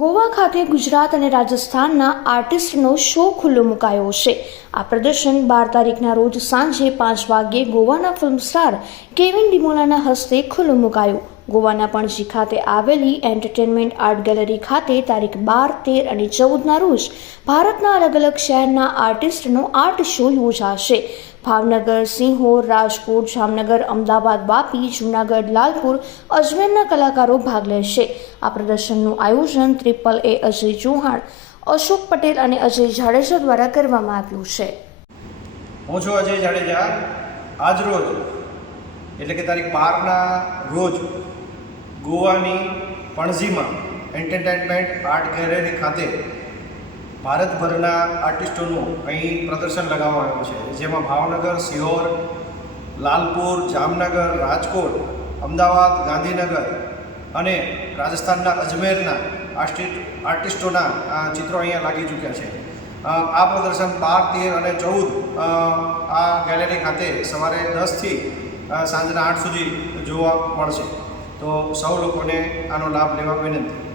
ગોવા ખાતે ગુજરાત અને રાજસ્થાનના આર્ટિસ્ટનો શો ખુલ્લો મુકાયો છે. આ પ્રદર્શન 12 તારીખના રોજ સાંજે 5 વાગ્યે ગોવાના ફિલ્મ સ્ટાર કેવિન ડિમોલાના હસ્તે ખુલ્લું મુકાયું. ગોવાના પણજી ખાતે આવેલી એન્ટરટેનમેન્ટ આર્ટ ગેલેરી ખાતે તારીખ 12, 13 અને 14ના રોજ ભારતના અલગ અલગ શહેરના આર્ટિસ્ટનો આર્ટ શો યોજાશે. ભાવનગર, સિંહોર, રાજકોટ, જામનગર, અમદાવાદ, વાપી, જૂનાગઢ, લાલપુર, અજમેરના કલાકારો ભાગ લેશે. આ પ્રદર્શનનું આયોજન AAA અજય ચૌહાણ, અશોક પટેલ અને અજય જાડેજા દ્વારા કરવામાં આવ્યું છે. હું છું અજય જાડેજા. આજ રોજ એટલે કે તારીખ 12ના રોજ ગોવાની પણજીમાં એન્ટરટેનમેન્ટ આર્ટ ગેલેરી ખાતે ભારતભરના આર્ટિસ્ટોનું અહીં પ્રદર્શન લગાવવામાં આવ્યું છે, જેમાં ભાવનગર, સિહોર, લાલપુર, જામનગર, રાજકોટ, અમદાવાદ, ગાંધીનગર અને રાજસ્થાનના અજમેરના આર્ટિસ્ટોના ચિત્રો અહીંયા લાગી ચૂક્યા છે. આ પ્રદર્શન 12, 13 અને 14 આ ગેલેરી ખાતે સવારે 10થી સાંજના 8 સુધી જોવા મળશે. તો સૌ લોકોને આનો લાભ લેવા વિનંતી.